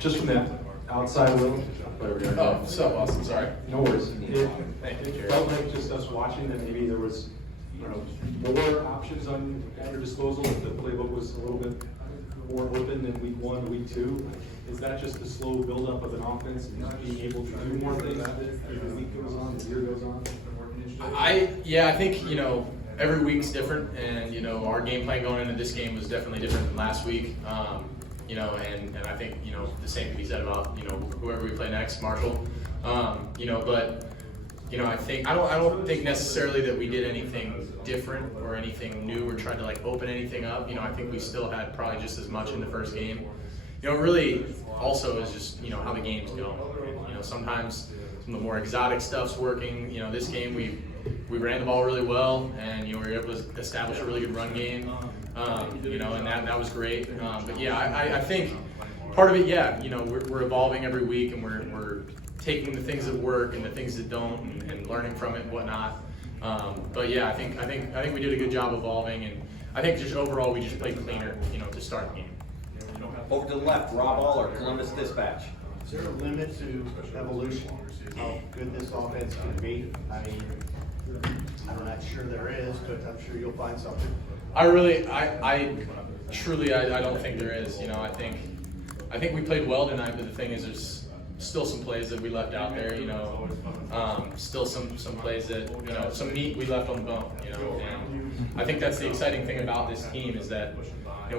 Just from that outside look. Oh, what's up, Austin? Sorry. No worries. Thank you, It Jared. felt like just us watching that maybe there was, I don't know, more options at your disposal. If the playbook was a little bit more open than week 1 to week 2. Is that just the slow buildup of an offense and being able to do more things as the week goes on, the year goes on? I think, every week's different, and, our game plan going into this game was definitely different than last week. And I think, the same can be said about, whoever we play next, Marshall. I don't think necessarily that we did anything different or anything new or tried to open anything up. I think we still had probably just as much in the first game. Really also is just, how the game's going. Sometimes some of the more exotic stuff's working. This game we ran the ball really well, and we were able to establish a really good run game. And that was great. I think part of it, we're evolving every week, and we're taking the things that work and the things that don't, and learning from it and whatnot. I think we did a good job evolving, and I think just overall we just played cleaner, to start the game. Over to the left, Rob Aller, Columbus Dispatch. Is there a limit to evolution? How good this offense can be? I mean, I'm not sure there is, but I'm sure you'll find something. I truly don't think there is. I think we played well tonight, but the thing is, there's still some plays that we left out there. Still some plays that some meat we left on the bone. And I think that's the exciting thing about this team is that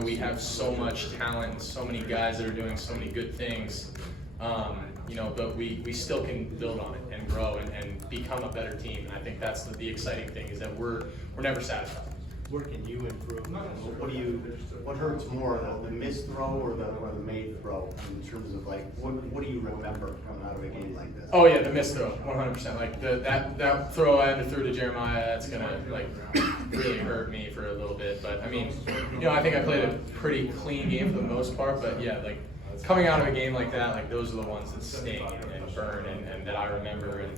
we have so much talent, so many guys that are doing so many good things. But we still can build on it and grow and become a better team. And I think that's the exciting thing is that we're never satisfied. Where can you improve? What hurts more, the missed throw or the made throw in terms of what do you remember coming out of a game like this? Oh yeah, the missed throw, 100%. That throw I underthrew to Jeremiah, that's gonna really hurt me for a little bit. But I mean, I think I played a pretty clean game for the most part. But yeah, coming out of a game like that, those are the ones that sting and burn and that I remember and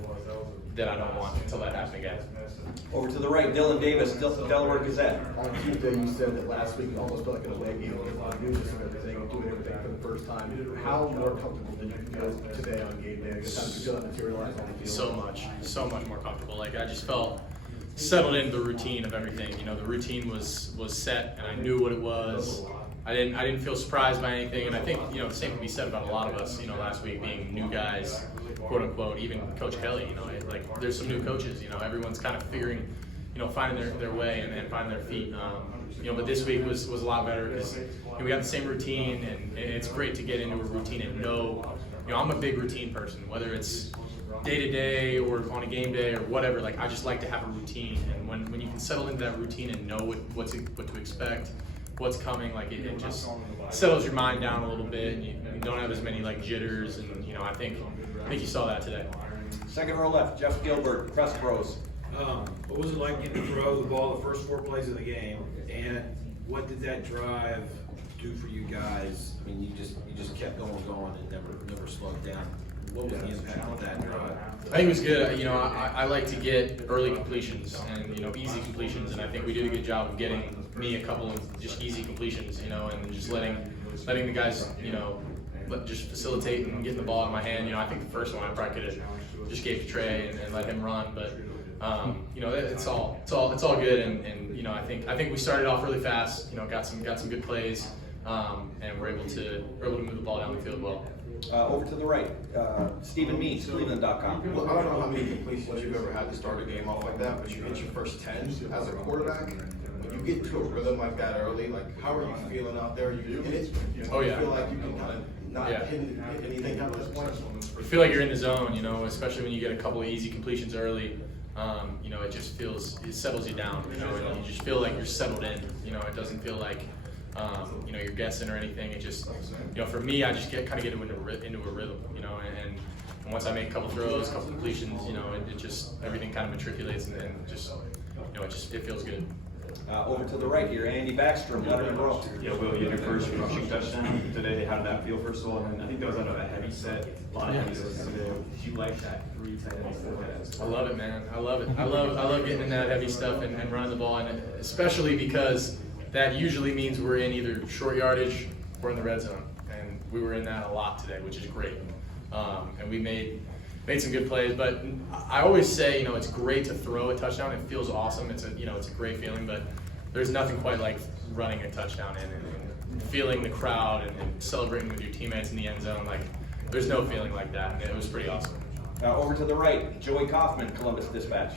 that I don't want to let happen again. Over to the right, Dylan Davis, Delaware Gazette. On Tuesday, you said that last week you almost felt like an away game with a lot of newness and everything, doing everything for the first time. How more comfortable did you feel today on game day? I guess how did you feel that materialize on the field? So much more comfortable. I just felt settled into the routine of everything. The routine was set, and I knew what it was. I didn't feel surprised by anything, and I think the same can be said about a lot of us. Last week being new guys, quote unquote. Even Coach Kelly, there's some new coaches. Everyone's kind of figuring, finding their way and finding their feet. But this week was a lot better because we got the same routine, and it's great to get into a routine and know. I'm a big routine person, whether it's day to day or on a game day or whatever. I just like to have a routine, and when you can settle into that routine and know what to expect, what's coming, it just settles your mind down a little bit, and you don't have as many jitters, and I think you saw that today. Second row left, Jeff Gilbert, Press Pros. What was it like getting to throw the ball the first 4 plays of the game, and what did that drive do for you guys? I mean, you just kept going and never slowed down. What was the impact of that drive? I think it was good. I like to get early completions and easy completions, and I think we did a good job of getting me a couple of just easy completions, and just letting the guys, just facilitate and getting the ball in my hand. I think the first one I probably could have just gave to Trey and let him run, but it's all good, and I think we started off really fast. Got some good plays, and we're able to move the ball down the field well. Over to the right, Stephen Means, Cleveland.com. Well, I don't know how many completions you've ever had to start a game off like that, but you hit your first 10 as a quarterback. When you get into a rhythm like that early, how are you feeling out there? You in it? Oh yeah. You feel like you can kind of not hit anything at this point? You feel like you're in the zone, especially when you get a couple of easy completions early. It just it settles you down, and you just feel like you're settled in. It doesn't feel like you're guessing or anything. It just, for me, I just get into a rhythm, and once I make a couple throws, a couple completions, it just everything kind of matriculates and just, it feels good. Over to the right here, Andy Backstrom, Letterman Brooks. Yeah, Will, you had your first rushing touchdown today. How did that feel, first of all? And I think that was out of a heavy set, a lot of heavy sets today. Did you like that 3 tight ends, 4 tight ends? I love it, man. I love it. I love getting in that heavy stuff and running the ball, and especially because that usually means we're in either short yardage or in the red zone. And we were in that a lot today, which is great. And we made some good plays, but I always say, you know, it's great to throw a touchdown. It feels awesome. It's a great feeling, but there's nothing quite like running a touchdown in and feeling the crowd and celebrating with your teammates in the end zone. Like, there's no feeling like that, and it was pretty awesome. Now over to the right, Joey Kaufman, Columbus Dispatch.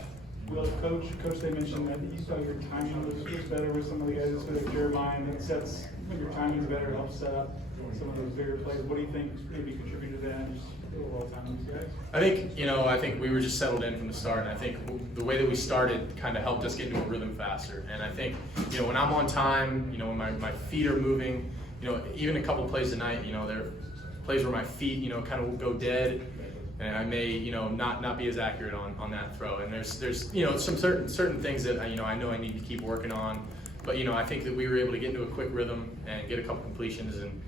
Well, Coach, they mentioned that you thought your timing was better with some of the guys, with Jeremiah, and it sets, when your timing's better, it helps set up some of those bigger plays. What do you think maybe contributed to that, just overall timing, guys? I think we were just settled in from the start, and I think the way that we started kind of helped us get into a rhythm faster. And I think, you know, when I'm on time, you know, when my feet are moving, you know, even a couple plays tonight, you know, there are plays where my feet, you know, kind of go dead, and I may, you know, not be as accurate on that throw. And there's you know, some certain things that, you know, I know I need to keep working on. But, you know, I think that we were able to get into a quick rhythm and get a couple completions, and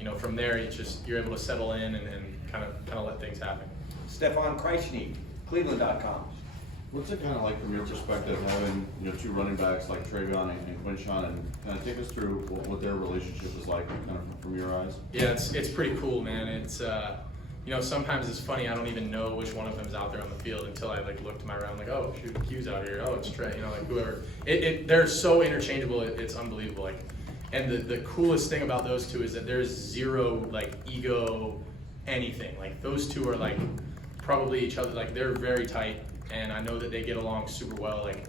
you know, from there it's just you're able to settle in and kind of let things happen. Stefan Kreisny, Cleveland.com. What's it kind of like from your perspective having, you know, two running backs like Travion and Quinshon, and kind of take us through what their relationship is like, kind of from your eyes? Yeah, it's pretty cool, man. It's you know, sometimes it's funny. I don't even know which one of them's out there on the field until I like look to my right. I'm like, oh shoot, Q's out here. Oh, it's Trey. You know, like whoever. They're so interchangeable. It's unbelievable. Like, and the coolest thing about those two is that there's zero like ego, anything. Like those two are like probably each other. Like they're very tight, and I know that they get along super well. Like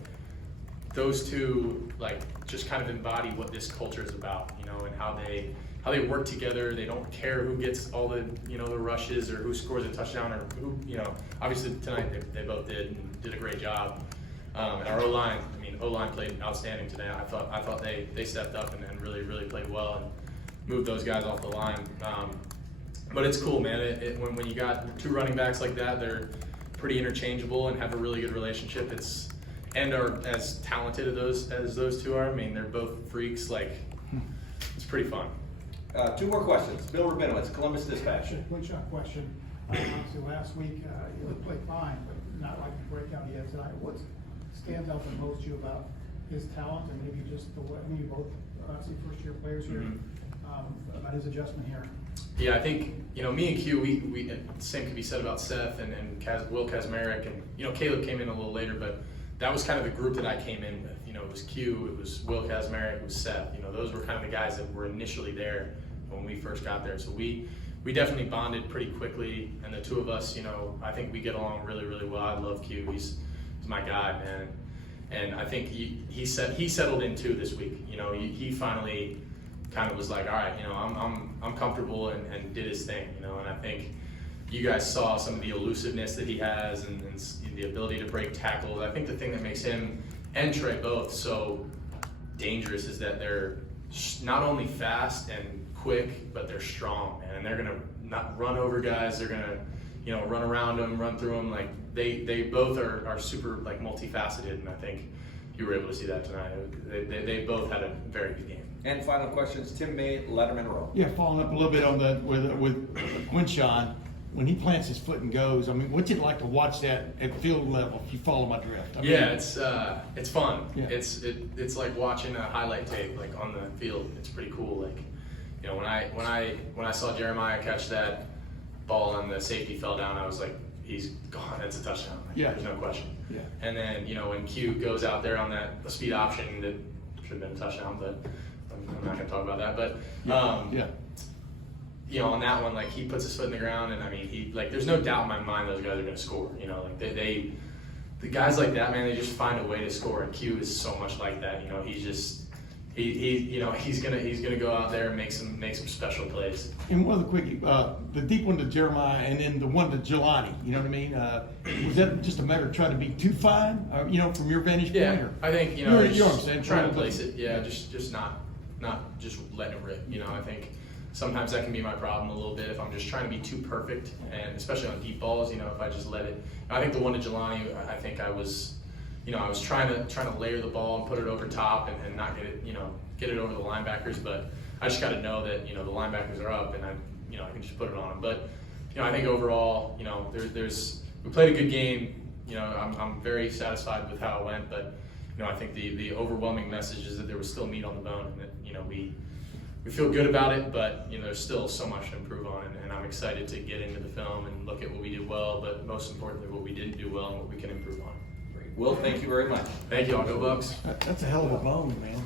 those two like just kind of embody what this culture is about, you know, and how they work together. They don't care who gets all the, you know, the rushes or who scores a touchdown or who, you know, obviously tonight they both did a great job. And our O-line, O-line played outstanding today. I thought they stepped up and really played well and moved those guys off the line. But it's cool, man. When you got two running backs like that, they're pretty interchangeable and have a really good relationship. And are as talented as those two are. I mean, they're both freaks. Like, it's pretty fun. Two more questions. Bill Rabinowitz, Columbus Dispatch. One shot question. Obviously, last week you played fine, but not like the breakout he had tonight. What stands out the most to you about his talent and maybe just the way? I mean, you both obviously first-year players here. About his adjustment here. Yeah, I think, you know, me and Q, we same could be said about Seth and Will Kazmarek, and you know, Caleb came in a little later, but that was kind of the group that I came in with. You know, it was Q, it was Will Kazmarek, it was Seth. You know, those were kind of the guys that were initially there when we first got there. So we definitely bonded pretty quickly, and the two of us, you know, I think we get along really well. I love Q. He's my guy, man. And I think he settled in too this week. You know, he finally kind of was like, all right, you know, I'm comfortable, and did his thing, you know. And I think you guys saw some of the elusiveness that he has and the ability to break tackles. I think the thing that makes him and Trey both so dangerous is that they're not only fast and quick, but they're strong, man. And they're gonna not run over guys. They're gonna, you know, run around them, run through them. Like they both are super like multifaceted, and I think you were able to see that tonight. They both had a very good game. And final questions, Tim May, Letterman Row. Yeah, following up a little bit on the with Quinshon, when he plants his foot and goes, I mean, what's it like to watch that at field level? If you follow my drift, I mean, yeah, it's fun. Yeah. It's like watching a highlight tape, like on the field. It's pretty cool. Like, you know, when I saw Jeremiah catch that ball and the safety fell down, I was like, he's gone. That's a touchdown. Like, yeah, there's no question. Yeah. And then, you know, when Q goes out there on that speed option, that should have been a touchdown, but I'm not gonna talk about that. But yeah. You know, on that one, like, he puts his foot in the ground, and I mean, he, like, there's no doubt in my mind those guys are gonna score. You know, like the guys like that, man, they just find a way to score. And Q is so much like that. You know, he's just you know, he's gonna go out there and make some special plays. And one of the quick, the deep one to Jeremiah, and then the one to Jelani. You know what I mean? Was that just a matter of trying to be too fine? You know, from your vantage point? Yeah, or? I think, you know, You know what I'm saying? trying to place it. Yeah, just not just letting it rip. You know, I think sometimes that can be my problem a little bit if I'm just trying to be too perfect, and especially on deep balls. You know, if I just let it. I think the one to Jelani, I think I was trying to layer the ball and put it over top and not get it over the linebackers, but I just got to know that, you know, the linebackers are up, and I can just put it on them. But, you know, I think overall, you know, we played a good game. You know, I'm very satisfied with how it went, but, you know, I think the overwhelming message is that there was still meat on the bone, and that, you know, we we feel good about it, but you know, there's still so much to improve on, and I'm excited to get into the film and look at what we did well, but most importantly, what we didn't do well and what we can improve on. Will, thank you very much. Thank you all. Go Bucks. That's a hell of a bone, man.